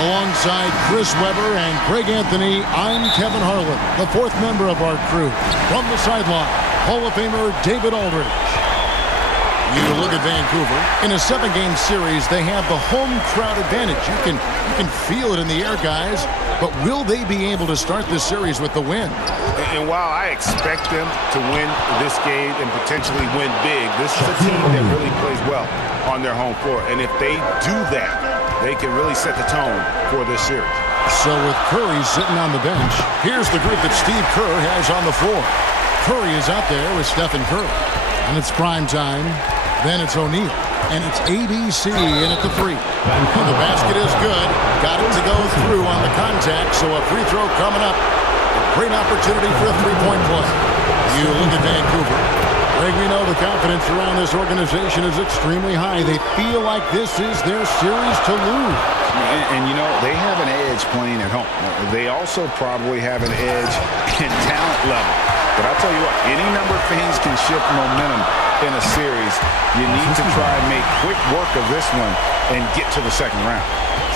Alongside Chris Webber and Greg Anthony, I'm Kevin Harlan, the fourth member of our crew. From the sideline, Hall of Famer David Aldridge. You look at Vancouver. In a 7-game series, they have the home crowd advantage. You can feel it in the air, guys. But will they be able to start this series with the win? And while I expect them to win this game and potentially win big, this is a team that really plays well on their home floor. And if they do that, they can really set the tone for this series. So with Curry sitting on the bench, here's the group that Steve Kerr has on the floor. Curry is out there with Stephen Curry. And it's prime time. Then it's O'Neal. And it's ABC in at the 3. And the basket is good. Got it to go through on the contact, so a free throw coming up. A great opportunity for a three-point play. You look at Vancouver. Greg, we know the confidence around this organization is extremely high. They feel like this is their series to lose. And you know, they have an edge playing at home. They also probably have an edge in talent level. But I'll tell you what, any number of things can shift momentum in a series. You need to try and make quick work of this one and get to the second round.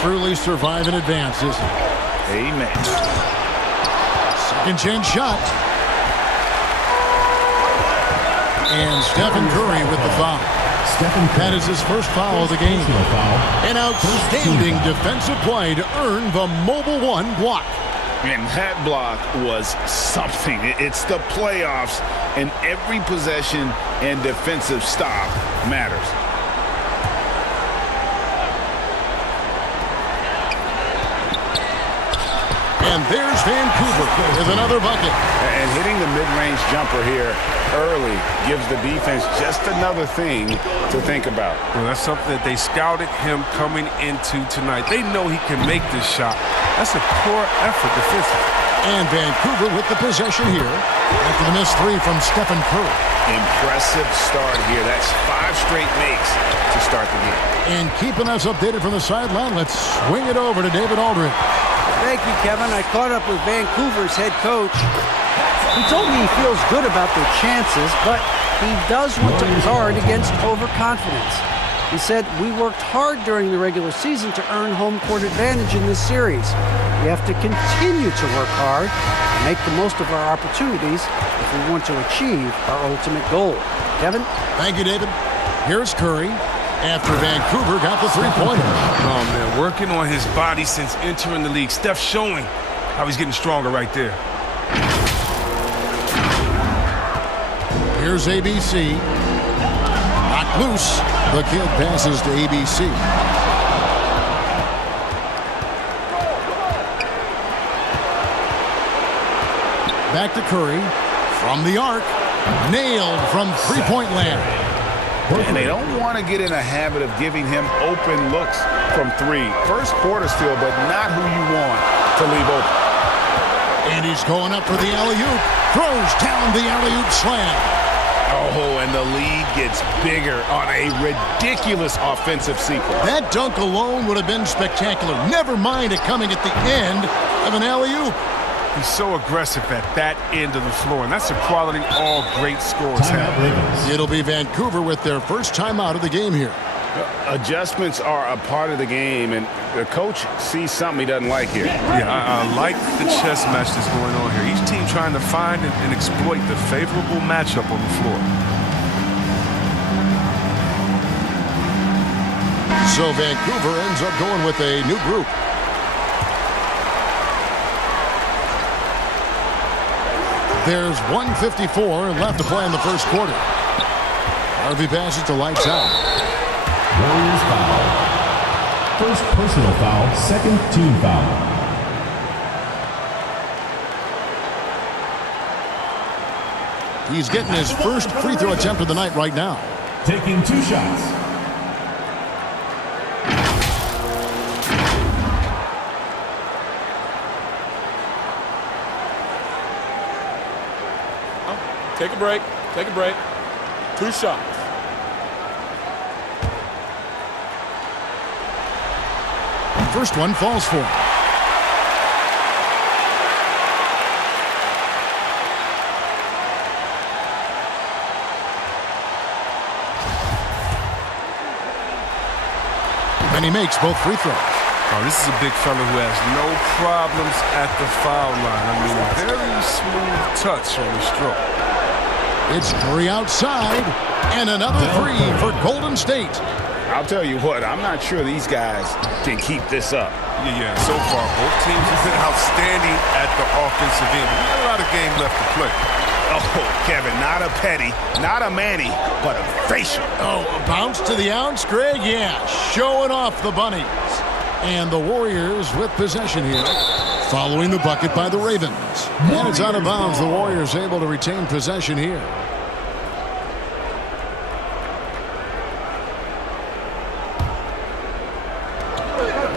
Truly survive in advance, isn't it? Amen. Second chance shot. And Stephen Curry with the foul. That is his first foul of the game. An outstanding defensive play to earn the Mobile One block. And that block was something. It's the playoffs, and every possession and defensive stop matters. And there's Vancouver with another bucket. And hitting the mid-range jumper here early gives the defense just another thing to think about. Well, that's something that they scouted him coming into tonight. They know he can make this shot. That's a poor effort defensively. And Vancouver with the possession here after the missed 3 from Stephen Curry. Impressive start here. That's 5 straight makes to start the game. And keeping us updated from the sideline, let's swing it over to David Aldridge. Thank you, Kevin. I caught up with Vancouver's head coach. He told me he feels good about their chances, but he does want to guard against overconfidence. He said, we worked hard during the regular season to earn home court advantage in this series. We have to continue to work hard and make the most of our opportunities if we want to achieve our ultimate goal. Kevin? Thank you, David. Here's Curry after Vancouver got the three-pointer. Oh, man, working on his body since entering the league. Steph showing how he's getting stronger right there. Here's ABC. Knocked loose. The kid passes to ABC. Back to Curry. From the arc. Nailed from three-point land. And they don't want to get in a habit of giving him open looks from 3. First quarter still, but not who you want to leave open. And he's going up for the alley-oop. Throws down the alley-oop slam. Oh, and the lead gets bigger on a ridiculous offensive sequence. That dunk alone would have been spectacular. Never mind it coming at the end of an alley-oop. He's so aggressive at that end of the floor, and that's a quality all great scorers have. It'll be Vancouver with their first timeout of the game here. Adjustments are a part of the game, and the coach sees something he doesn't like here. Yeah, I like the chess match that's going on here. Each team trying to find and exploit the favorable matchup on the floor. So Vancouver ends up going with a new group. There's 1:54 left to play in the first quarter. Harvey passes to lights out. Warriors foul. First personal foul, second team foul. He's getting his first free throw attempt of the night right now. Taking 2 shots. Take a break. Take a break. 2 shots. First one falls for him. And he makes both free throws. Oh, this is a big fella who has no problems at the foul line. I mean, a very smooth touch on the stroke. It's Curry outside, and another three for Golden State. I'll tell you what, I'm not sure these guys can keep this up. Yeah, so far, both teams have been outstanding at the offensive end. We got a lot of game left to play. Oh, Kevin, not a petty, not a Manny, but a facial. Oh, a bounce to the ounce, Greg? Yeah, showing off the bunnies. And the Warriors with possession here, following the bucket by the Ravens. And it's out of bounds. The Warriors able to retain possession here.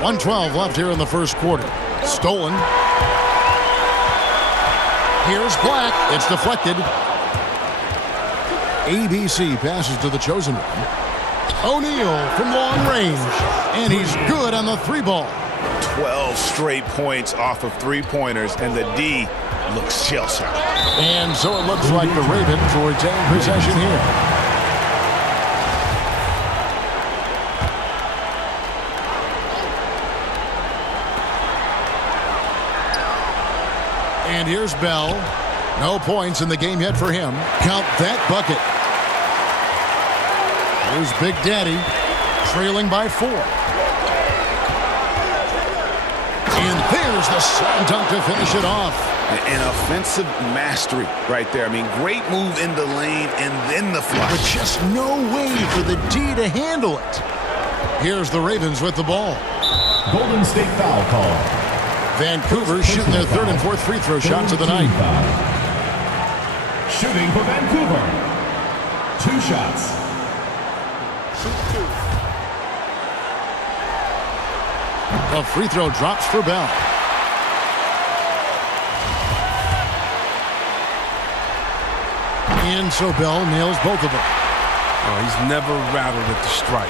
.112 left here in the first quarter. Stolen. Here's Black. It's deflected. ABC passes to the chosen one. O'Neal from long range. And he's good on the three ball. 12 straight points off of three-pointers, and the D looks shell-shocked. And so it looks like the Ravens will retain possession here. And here's Bell. No points in the game yet for him. Count that bucket. Here's Big Daddy, trailing by 4. And there's the slam dunk to finish it off. An offensive mastery right there. I mean, great move in the lane and then the flush. But just no way for the D to handle it. Here's the Ravens with the ball. Golden State foul call. Vancouver shooting their third and fourth free throw shots of the night. Shooting for Vancouver. 2 shots. A free throw drops for Bell. And so Bell nails both of them. Oh, he's never rattled at the strike.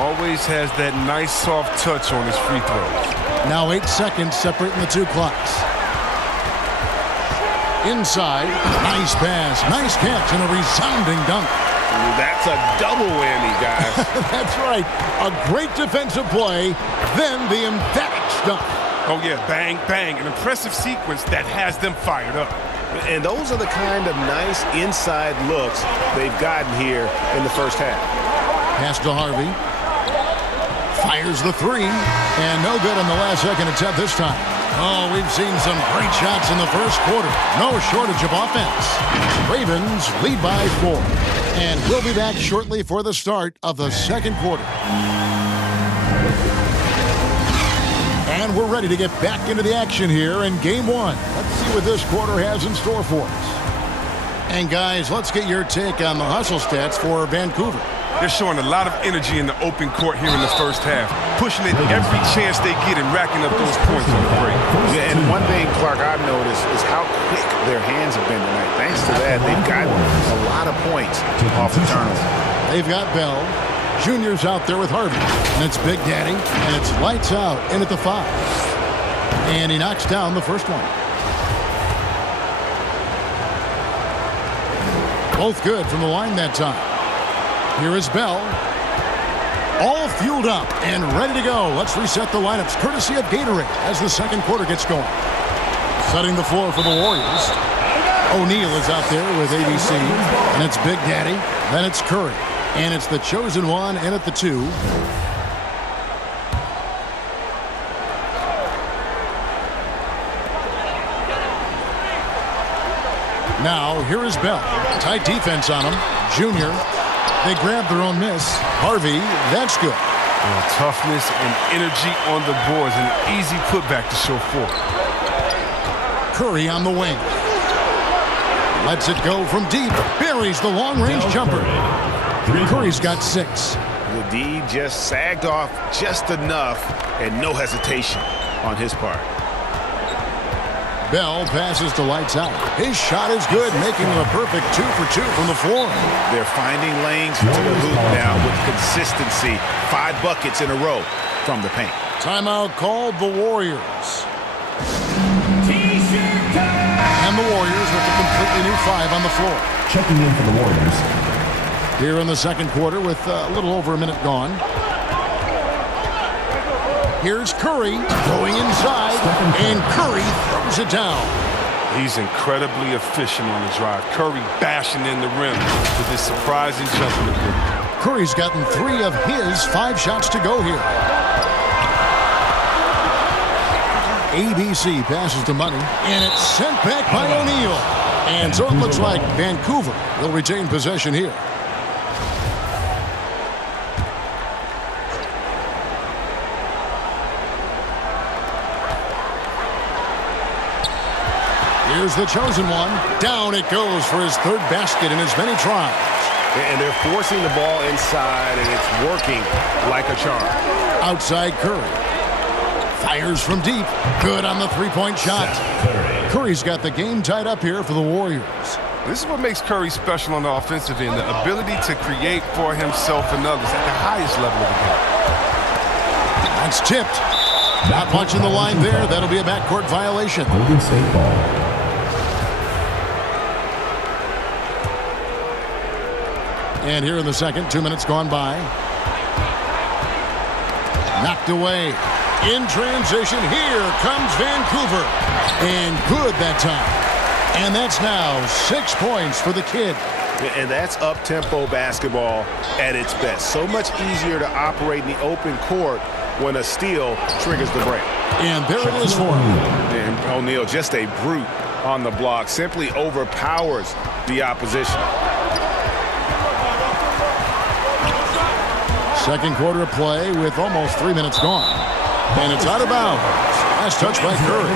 Always has that nice soft touch on his free throws. Now 8 seconds separating the two clocks. Inside, nice pass, nice catch, and a resounding dunk. That's a double whammy, guys. That's right. A great defensive play, then the emphatic stuff. Oh, yeah, bang, bang. An impressive sequence that has them fired up. And those are the kind of nice inside looks they've gotten here in the first half. Pass to Harvey. Fires the three, and no good on the last second attempt this time. Oh, we've seen some great shots in the first quarter. No shortage of offense. Ravens lead by 4. And we'll be back shortly for the start of the second quarter. And we're ready to get back into the action here in Game 1. Let's see what this quarter has in store for us. And guys, let's get your take on the hustle stats for Vancouver. They're showing a lot of energy in the open court here in the first half, pushing it every chance they get and racking up those points on the break. Yeah, and one thing, Clark, I've noticed is how quick their hands have been tonight. Thanks to that, they've gotten a lot of points off the turnover. They've got Bell. Junior's out there with Harvey. And it's Big Daddy. And it's lights out in at the 5. And he knocks down the first one. Both good from the line that time. Here is Bell. All fueled up and ready to go. Let's reset the lineups courtesy of Gatorade as the second quarter gets going. Setting the floor for the Warriors. O'Neal is out there with ABC. And it's Big Daddy. Then it's Curry. And it's the chosen one in at the 2. Now, here is Bell. Tight defense on him. Junior. They grab their own miss. Harvey, that's good. Toughness and energy on the boards. An easy putback to show for. Curry on the wing. Lets it go from deep. Buries the long-range jumper. Curry's got 6. The D just sagged off just enough and no hesitation on his part. Bell passes to lights out. His shot is good, making it a perfect 2 for 2 from the floor. They're finding lanes to the hoop now with consistency. 5 buckets in a row from the paint. Timeout called the Warriors. And the Warriors with a completely new 5 on the floor. Checking in for the Warriors. Here in the second quarter with a little over a minute gone. Here's Curry going inside, and Curry throws it down. He's incredibly efficient on the drive. Curry bashing in the rim with this surprising jumper ability. Curry's gotten 3 of his 5 shots to go here. ABC passes to Money, and it's sent back by O'Neal. And so it looks like Vancouver will retain possession here. Here's the chosen one. Down it goes for his 3rd basket in as many tries. And they're forcing the ball inside, and it's working like a charm. Outside Curry. Fires from deep. Good on the 3-point shot. Curry's got the game tied up here for the Warriors. This is what makes Curry special on the offensive end, the ability to create for himself and others at the highest level of the game. That's tipped. Not punching the line there. That'll be a backcourt violation. Golden State ball. And here in the second, 2 minutes gone by. Knocked away. In transition, here comes Vancouver. And good that time. And that's now 6 points for the kid. And that's up-tempo basketball at its best. So much easier to operate in the open court when a steal triggers the break. And there it is for him. And O'Neal, just a brute on the block, simply overpowers the opposition. Second quarter of play with almost 3 minutes gone. And it's out of bounds. Last touch by Curry.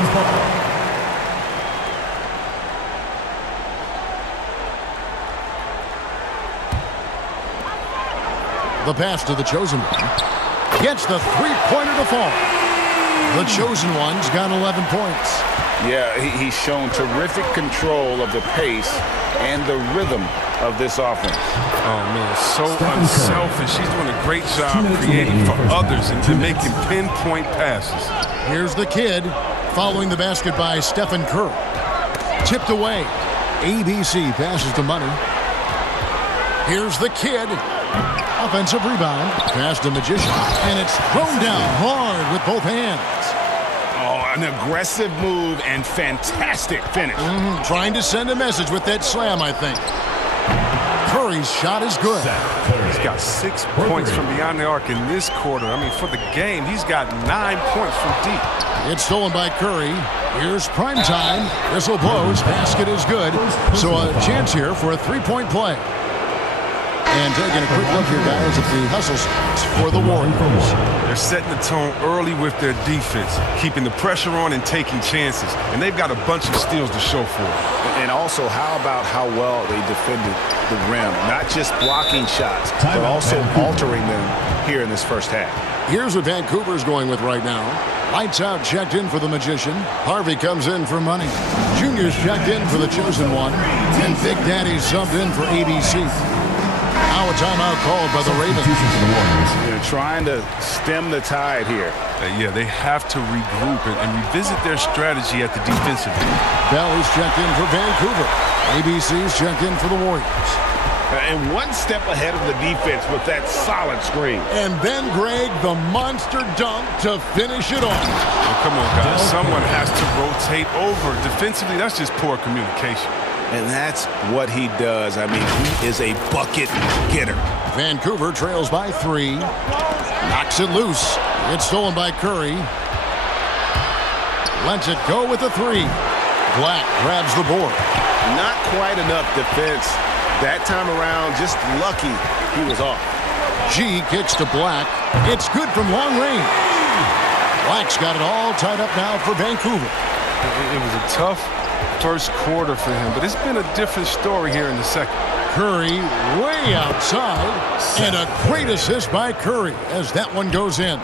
The pass to the chosen one. Gets the 3-pointer to fall. The chosen one's got 11 points. Yeah, he's shown terrific control of the pace and the rhythm of this offense. Oh, man, so unselfish. He's doing a great job creating for others and making pinpoint passes. Here's the kid following the basket by Stephen Curry. Tipped away. ABC passes to Money. Here's the kid. Offensive rebound. Pass to Magician. And it's thrown down hard with both hands. Oh, an aggressive move and fantastic finish. Trying to send a message with that slam, I think. Curry's shot is good. He's got 6 points from beyond the arc in this quarter. I mean, for the game, he's got 9 points from deep. It's stolen by Curry. Here's prime time. Whistle blows. Basket is good. So a chance here for a 3-point play. And taking a quick look here, guys, at the hustle spots for the Warriors. They're setting the tone early with their defense, keeping the pressure on and taking chances. And they've got a bunch of steals to show for it. And also, how about how well they defended the rim? Not just blocking shots, but also altering them here in this first half. Here's what Vancouver's going with right now. Lights out checked in for the Magician. Harvey comes in for Money. Junior's checked in for the chosen one. And Big Daddy's subbed in for ABC. Now a timeout called by the Ravens. They're trying to stem the tide here. Yeah, they have to regroup and revisit their strategy at the defensive end. Valley's checked in for Vancouver. ABC's checked in for the Warriors. And one step ahead of the defense with that solid screen. And then Greg, the monster dunk to finish it off. Well, come on, guys. Someone has to rotate over. Defensively, that's just poor communication. And that's what he does. I mean, he is a bucket getter. Vancouver trails by 3. Knocks it loose. It's stolen by Curry. Lets it go with a 3. Black grabs the board. Not quite enough defense that time around. Just lucky he was off. G kicks to Black. It's good from long range. Black's got it all tied up now for Vancouver. It was a tough first quarter for him, but it's been a different story here in the second. Curry way outside, and a great assist by Curry as that one goes in.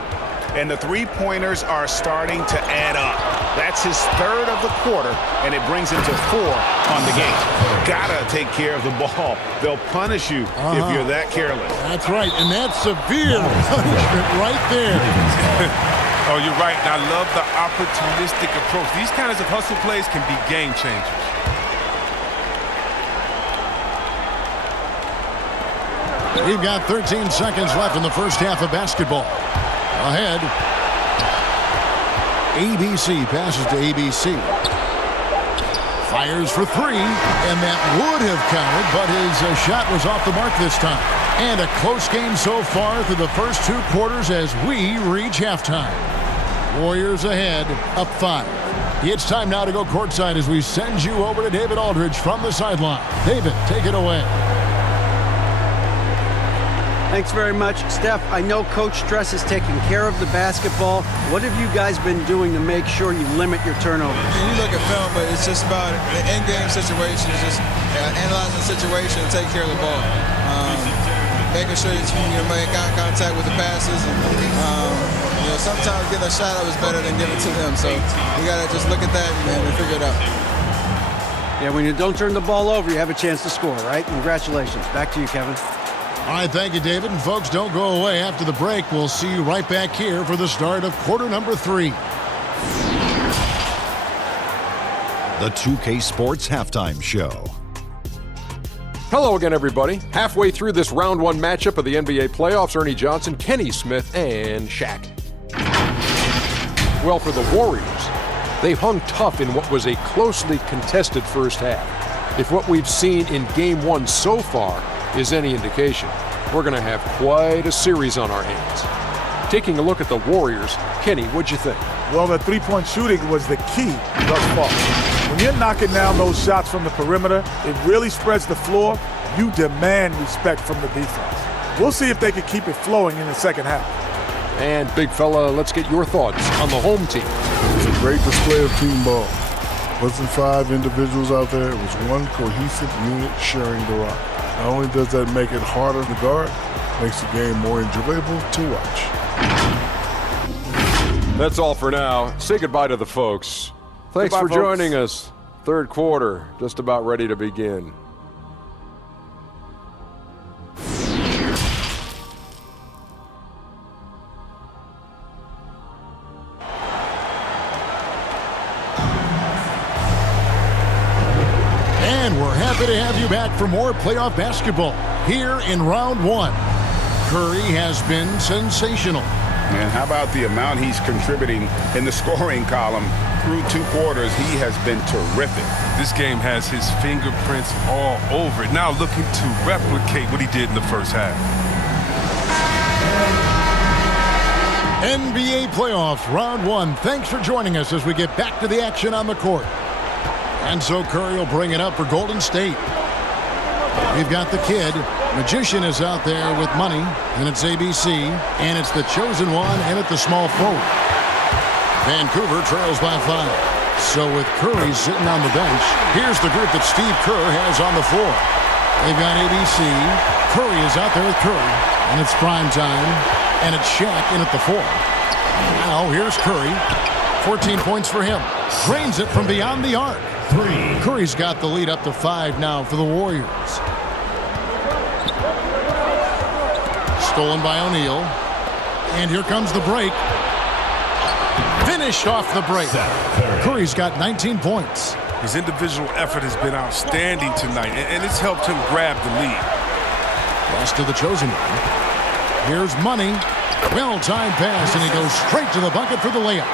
And the three-pointers are starting to add up. That's his 3rd of the quarter, and it brings him to 4 on the game. Gotta take care of the ball. They'll punish you if you're that careless. That's right, and that's severe punishment right there. Oh, you're right, and I love the opportunistic approach. These kinds of hustle plays can be game changers. We've got 13 seconds left in the first half of basketball. Ahead, ABC passes to ABC. Fires for three, and that would have counted, but his shot was off the mark this time. And a close game so far through the first 2 quarters as we reach halftime. Warriors ahead, up 5. It's time now to go courtside as we send you over to David Aldridge from the sideline. David, take it away. Thanks very much. Steph, I know Coach Stress is taking care of the basketball. What have you guys been doing to make sure you limit your turnovers? You look at film, but it's just about the in-game situation, just analyzing the situation and take care of the ball. Making sure that you make eye contact with the passes. And, sometimes getting a shot up is better than giving it to them. So we got to just look at that and figure it out. Yeah, when you don't turn the ball over, you have a chance to score, right? Congratulations. Back to you, Kevin. All right, thank you, David. And folks, don't go away. After the break, we'll see you right back here for the start of quarter number 3. The 2K Sports Halftime Show. Hello again, everybody. Halfway through this round 1 matchup of the NBA playoffs, Ernie Johnson, Kenny Smith, and Shaq. Well, for the Warriors, they hung tough in what was a closely contested first half. If what we've seen in Game 1 so far is any indication, we're going to have quite a series on our hands. Taking a look at the Warriors, Kenny, what'd you think? Well, the three-point shooting was the key thus far. When you're knocking down those shots from the perimeter, it really spreads the floor. You demand respect from the defense. We'll see if they can keep it flowing in the second half. And, big fella, let's get your thoughts on the home team. It's a great display of team ball. It wasn't 5 individuals out there. It was one cohesive unit sharing the rock. Not only does that make it harder to guard, it makes the game more enjoyable to watch. That's all for now. Say goodbye to the folks. Thanks for joining us. Third quarter, just about ready to begin. And we're happy to have you back for more playoff basketball here in round 1. Curry has been sensational. And how about the amount he's contributing in the scoring column through 2 quarters? He has been terrific. This game has his fingerprints all over it. Now looking to replicate what he did in the first half. NBA playoffs, round 1. Thanks for joining us as we get back to the action on the court. And so Curry will bring it up for Golden State. We've got the kid. Magician is out there with money, and it's ABC, and it's the chosen one, and at the small forward. Vancouver trails by 5. So with Curry sitting on the bench, here's the group that Steve Kerr has on the floor. They've got ABC. Curry is out there with Curry, and it's prime time, and it's Shaq in at the 4. Now here's Curry. 14 points for him. Drains it from beyond the arc. 3. Curry's got the lead up to 5 now for the Warriors. Stolen by O'Neal. And here comes the break. Finished off the break. Curry's got 19 points. His individual effort has been outstanding tonight, and it's helped him grab the lead. Pass to the chosen one. Here's Money. Well-timed pass, and he goes straight to the bucket for the layup.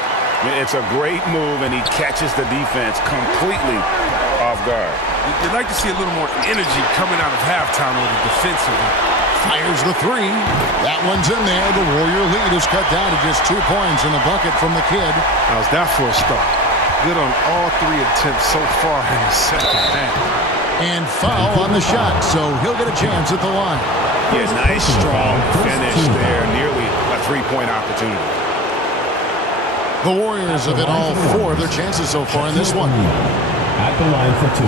It's a great move, and he catches the defense completely off guard. You'd like to see a little more energy coming out of halftime on the defensively. Fires the 3. That one's in there. The Warrior lead is cut down to just 2 points in the bucket from the kid. How's that for a start? Good on all 3 attempts so far in the second half. And foul on the shot, so he'll get a chance at the line. Yeah, nice, strong finish there. Nearly a 3-point opportunity. The Warriors have hit all 4 of their chances so far in this one. At the line for 2.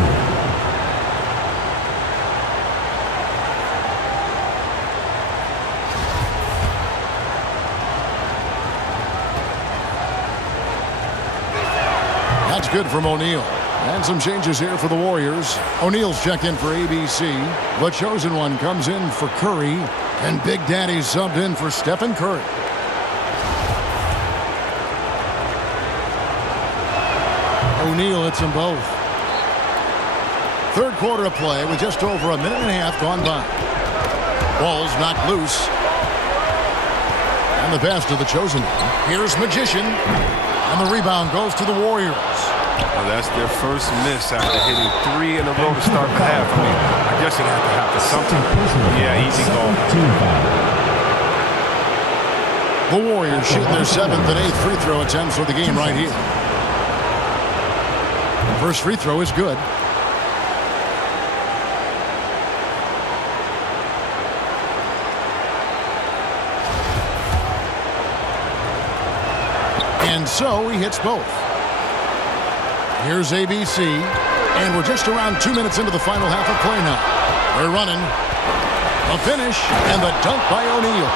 That's good from O'Neal. And some changes here for the Warriors. O'Neal's checked in for ABC. The chosen one comes in for Curry. And Big Daddy subbed in for Stephen Curry. O'Neal hits them both. Third quarter of play with just over a minute and a half gone by. Ball's knocked loose. And the pass to the chosen one. Here's Magician. And the rebound goes to the Warriors. Well, that's their first miss after hitting 3 in a row to start the half. I mean, I guess it had to happen sometime. Yeah, easy call. The Warriors shoot their 7th and 8th free throw attempts for the game right here. First free throw is good. And so he hits both. Here's ABC, and we're just around 2 minutes into the final half of play now. They're running. A finish, and the dunk by O'Neal.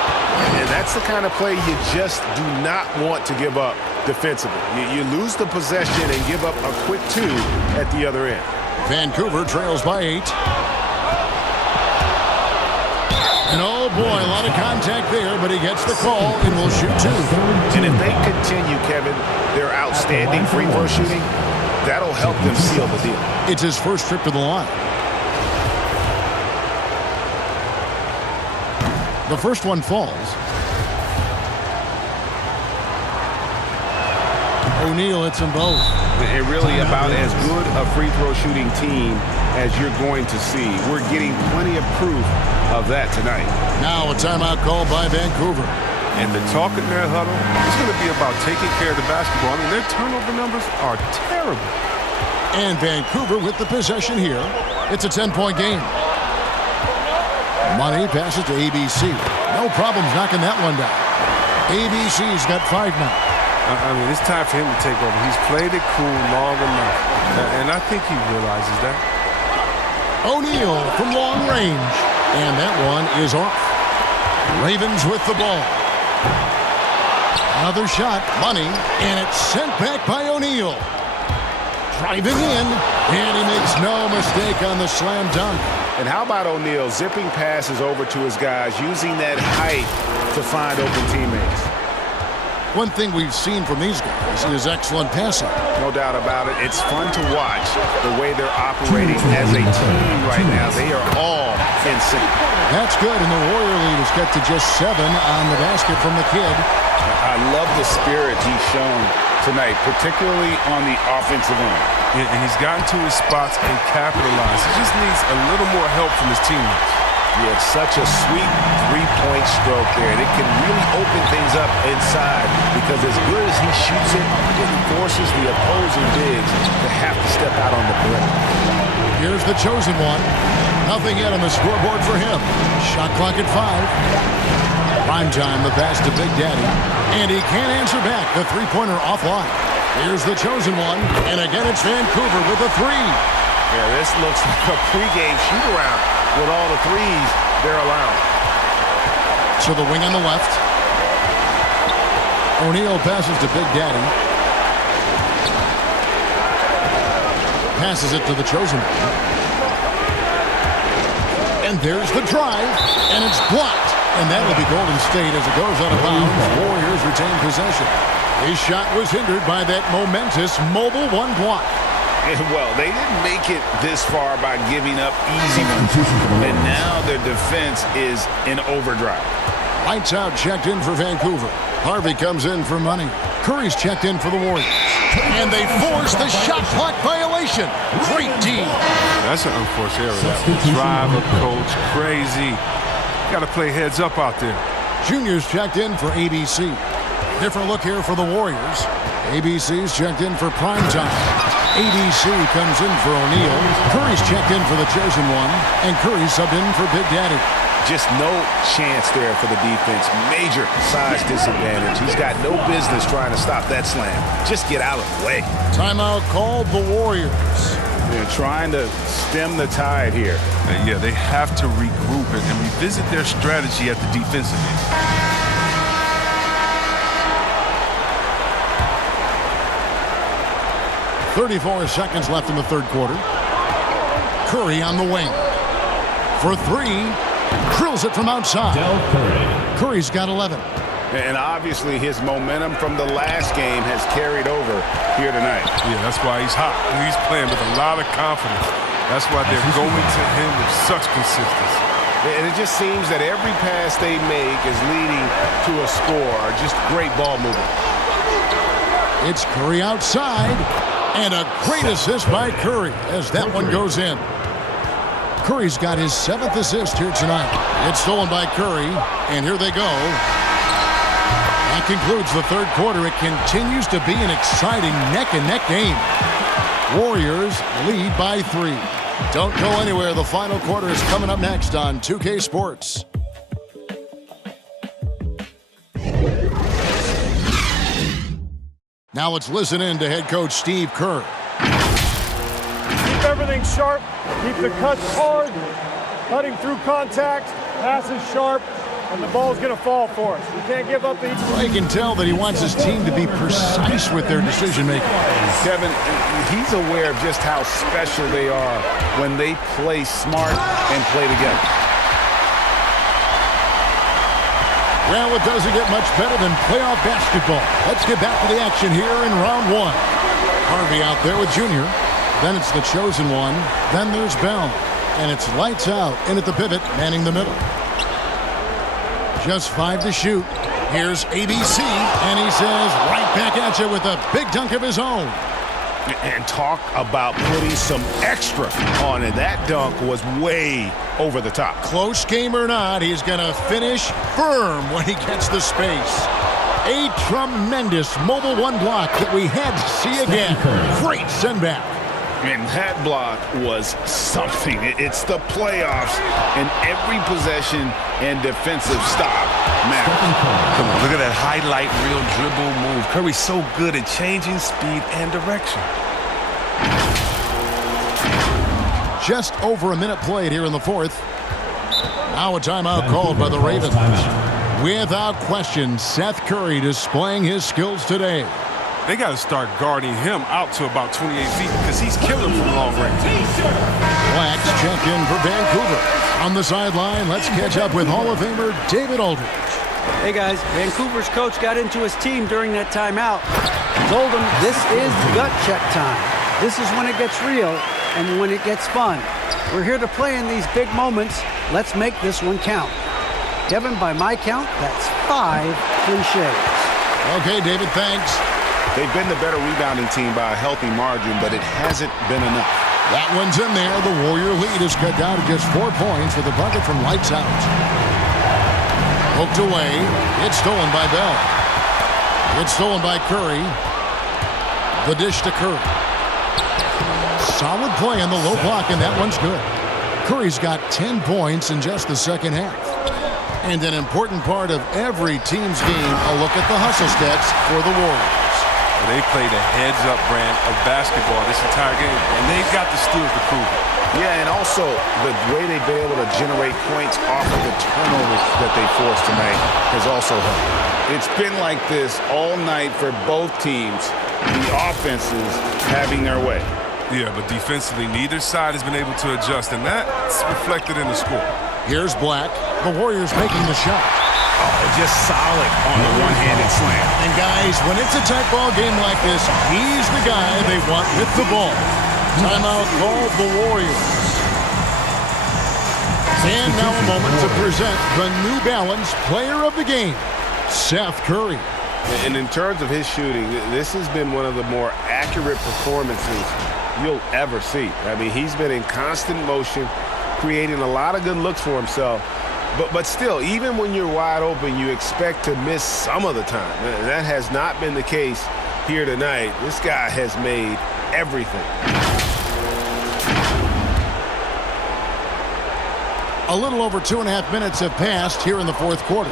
And that's the kind of play you just do not want to give up defensively. You lose the possession and give up a quick 2 at the other end. Vancouver trails by 8. And oh boy, a lot of contact there, but he gets the call and will shoot 2. And if they continue, Kevin, their outstanding free throw shooting, that'll help them seal the deal. It's his first trip to the line. The first one falls. O'Neal hits them both. And really about as good a free throw shooting team as you're going to see. We're getting plenty of proof of that tonight. Now a timeout called by Vancouver. And the talk in their huddle is going to be about taking care of the basketball. I mean, their turnover numbers are terrible. And Vancouver with the possession here. It's a 10-point game. Money passes to ABC. No problems knocking that one down. ABC's got 5 now. I mean, it's time for him to take over. He's played it cool long enough. And I think he realizes that. O'Neal from long range. And that one is off. Ravens with the ball. Another shot, Money, and it's sent back by O'Neal. Driving in, and he makes no mistake on the slam dunk. And how about O'Neal zipping passes over to his guys, using that height to find open teammates? One thing we've seen from these guys is excellent passing. No doubt about it. It's fun to watch the way they're operating as a team right now. They are all in sync. That's good, and the Warrior lead has got to just 7 on the basket from the kid. I love the spirit he's shown tonight, particularly on the offensive end. Yeah, and he's gotten to his spots and capitalized. He just needs a little more help from his teammates. He had such a sweet three-point stroke there, and it can really open things up inside because as good as he shoots it, it forces the opposing bigs to have to step out on the perimeter. Here's the chosen one. Nothing yet on the scoreboard for him. Shot clock at 5. Prime time, the pass to Big Daddy. And he can't answer back. The three-pointer offline. Here's the chosen one. And again, it's Vancouver with a 3. Yeah, this looks like a pregame shoot-around with all the threes they're allowing. So the wing on the left. O'Neal passes to Big Daddy. Passes it to the chosen one. And there's the drive. And it's blocked. And that'll be Golden State as it goes out of bounds. Warriors retain possession. His shot was hindered by that momentous mobile 1 block. Well, they didn't make it this far by giving up easy ones. And now their defense is in overdrive. Lights out checked in for Vancouver. Harvey comes in for Money. Curry's checked in for the Warriors. And they force the shot clock violation. Great team. That's an unforced error. That driver, coach, crazy. Got to play heads up out there. Junior's checked in for ABC. Different look here for the Warriors. ABC's checked in for Prime Time. ABC comes in for O'Neal. Curry's checked in for the chosen one. And Curry subbed in for Big Daddy. Just no chance there for the defense. Major size disadvantage. He's got no business trying to stop that slam. Just get out of the way. Timeout called the Warriors. They're trying to stem the tide here. Yeah, they have to regroup and revisit their strategy at the defensive end. 34 seconds left in the third quarter. Curry on the wing. For 3. Drills it from outside. Curry's got 11. And obviously his momentum from the last game has carried over here tonight. Yeah, that's why he's hot. He's playing with a lot of confidence. That's why they're going to him with such consistency. And it just seems that every pass they make is leading to a score. Just great ball movement. It's Curry outside. And a great assist by Curry as that one goes in. Curry's got his 7th assist here tonight. It's stolen by Curry, and here they go. That concludes the third quarter. It continues to be an exciting neck-and-neck game. Warriors lead by 3. Don't go anywhere. The final quarter is coming up next on 2K Sports. Now let's listen in to head coach Steve Kerr. Keep everything sharp. Keep the cuts hard. Cutting through contact. Passes sharp. And the ball's going to fall for us. We can't give up the... I can tell that he wants his team to be precise with their decision-making. Kevin, he's aware of just how special they are when they play smart and play together. Well, it doesn't get much better than playoff basketball. Let's get back to the action here in round 1. Harvey out there with Junior. Then it's the chosen one. Then there's Bell. And it's lights out in at the pivot, manning the middle. Just 5 to shoot. Here's ABC, and he says right back at you with a big dunk of his own. And talk about putting some extra on it. That dunk was way over the top. Close game or not, he's going to finish firm when he gets the space. A tremendous mobile one block that we had to see again. Great send back. And that block was something. It's the playoffs, and every possession and defensive stop matters. Come on, look at that highlight reel dribble move. Curry's so good at changing speed and direction. Just over a minute played here in the fourth. Now a timeout called by the Ravens. Without question, Seth Curry displaying his skills today. They got to start guarding him out to about 28 feet because he's killing from long range. Blacks check in for Vancouver. On the sideline, let's catch up with Hall of Famer David Aldridge. Hey guys, Vancouver's coach got into his team during that timeout. Told them this is gut check time. This is when it gets real and when it gets fun. We're here to play in these big moments. Let's make this one count. Kevin, by my count, that's 5 cliches. Okay, David, thanks. They've been the better rebounding team by a healthy margin, but it hasn't been enough. That one's in there. The Warrior lead is cut down to just 4 points with a bucket from lights out. Poked away. It's stolen by Bell. It's stolen by Curry. The dish to Curry. Solid play in the low block, and that one's good. Curry's got 10 points in just the second half. And an important part of every team's game, a look at the hustle stats for the Warriors. They played a heads-up brand of basketball this entire game, and they've got the steals to prove it. Yeah, and also the way they've been able to generate points off of the turnovers that they forced tonight has also helped. It's been like this all night for both teams, the offenses having their way. Yeah, but defensively, neither side has been able to adjust, and that's reflected in the score. Here's Black. The Warriors making the shot. Oh, just solid on the one-handed slam. And guys, when it's a tight ball game like this, he's the guy they want with the ball. Timeout called the Warriors. And now a moment to present the New Balance Player of the Game, Seth Curry. And in terms of his shooting, this has been one of the more accurate performances you'll ever see. I mean, he's been in constant motion, creating a lot of good looks for himself. But still, even when you're wide open, you expect to miss some of the time. That has not been the case here tonight. This guy has made everything. A little over 2.5 minutes have passed here in the fourth quarter.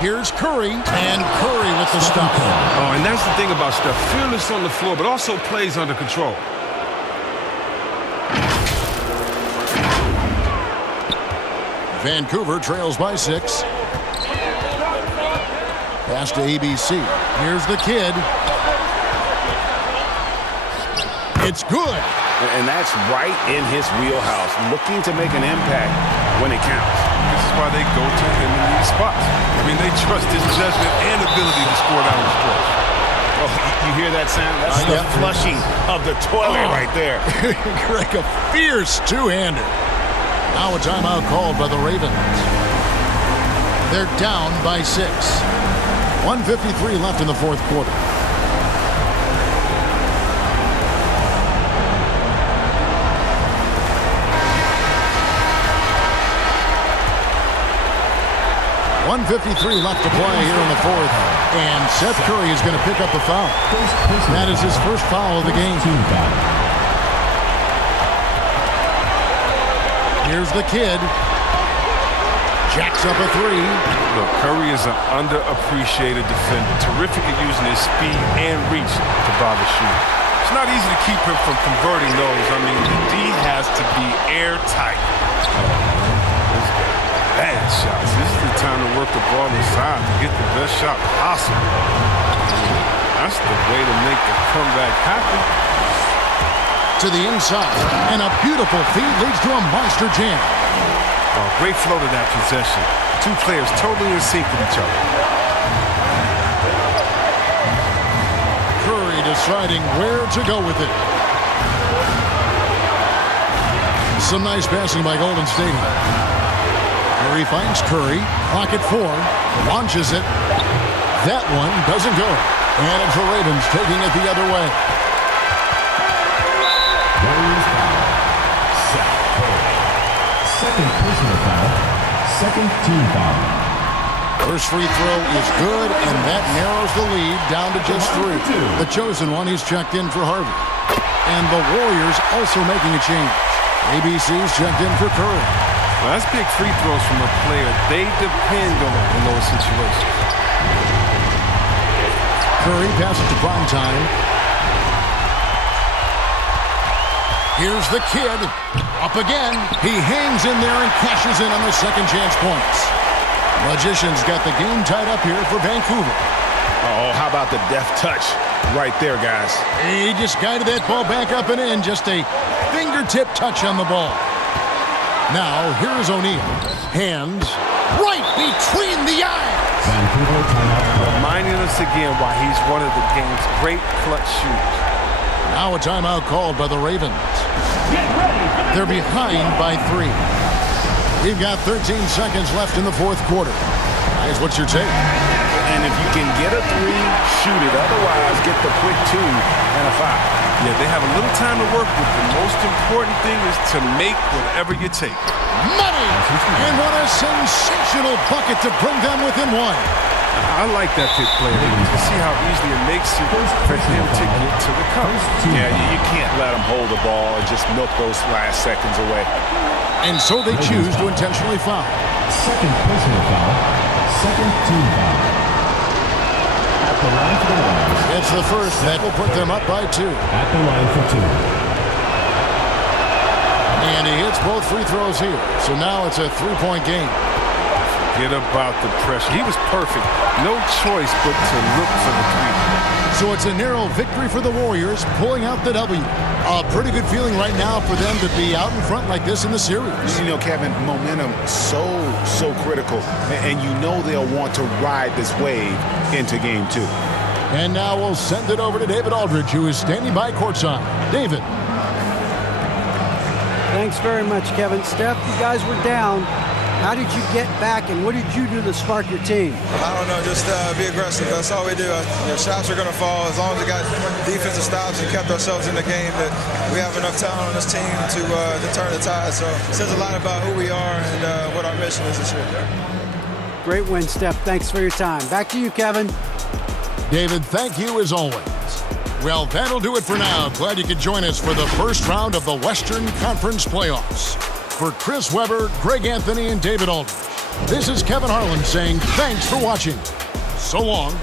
Here's Curry, and Curry with the stop. Oh, and that's the thing about Steph. Fearless on the floor, but also plays under control. Vancouver trails by 6. Pass to ABC. Here's the kid. It's good. And that's right in his wheelhouse, looking to make an impact when it counts. This is why they go to him in these spots. I mean, they trust his judgment and ability to score down the stretch. Oh, you hear that sound? That's the flushing of the toilet right there. Like a fierce two-hander. Now a timeout called by the Ravens. They're down by 6. 1:53 left in the fourth quarter. .153 left to play here in the fourth. And Seth Curry is going to pick up the foul. That is his first foul of the game. Here's the kid. Jacks up a three. Look, Curry is an underappreciated defender. Terrific at using his speed and reach to bother shoot. It's not easy to keep him from converting those. I mean, the D has to be airtight. Bad shots. This is the time to work the ball inside to get the best shot possible. That's the way to make the comeback happen. To the inside, and a beautiful feed leads to a monster jam. Oh, great flow to that possession. Two players totally in sync with each other. Curry deciding where to go with it. Some nice passing by Golden State. Curry finds Curry. Clock at 4. Launches it. That one doesn't go. And it's the Ravens taking it the other way. Second personal foul. Second team foul. First free throw is good, and that narrows the lead down to just 3. The chosen one, he's checked in for Harvey. And the Warriors also making a change. ABC's checked in for Curry. Well, that's big free throws from a player they depend on in those situations. Curry passes to prime time. Here's the kid. Up again. He hangs in there and cashes in on the second chance points. Magicians got the game tied up here for Vancouver. Oh, how about the deft touch right there, guys? He just guided that ball back up and in. Just a fingertip touch on the ball. Now, here's O'Neal. Hands right between the eyes. Vancouver timeout. Reminding us again why he's one of the game's great clutch shooters. Now a timeout called by the Ravens. They're behind by 3. We've got 13 seconds left in the fourth quarter. Guys, what's your take? And if you can get a 3, shoot it. Otherwise, get the quick 2 and a foul. Yeah, they have a little time to work with. The most important thing is to make whatever you take. Money! And what a sensational bucket to bring them within 1. I like that pick play. You can see how easily it makes it for him to get to the cup. Yeah, you can't let him hold the ball and just milk those last seconds away. And so they choose to intentionally foul. Second personal foul. Second team foul. At the line for the Warriors. It's the first that will put them up by 2. At the line for 2. And he hits both free throws here. So now it's a 3-point game. Forget about the pressure. He was perfect. No choice but to look for the 3. So it's a narrow victory for the Warriors, pulling out the W. A pretty good feeling right now for them to be out in front like this in the series. You know, Kevin, momentum so critical. And you know they'll want to ride this wave into game 2. And now we'll send it over to David Aldridge, who is standing by courtside. David. Thanks very much, Kevin. Steph, you guys were down. How did you get back, and what did you do to spark your team? I don't know, just be aggressive. That's all we do. Shots are going to fall. As long as we got defensive stops and kept ourselves in the game, that we have enough talent on this team to turn the tide. So it says a lot about who we are and what our mission is this year. Great win, Steph. Thanks for your time. Back to you, Kevin. David, thank you as always. Well, that'll do it for now. Glad you could join us for the first round of the Western Conference Playoffs. For Chris Webber, Greg Anthony, and David Aldridge, this is Kevin Harlan saying thanks for watching. So long.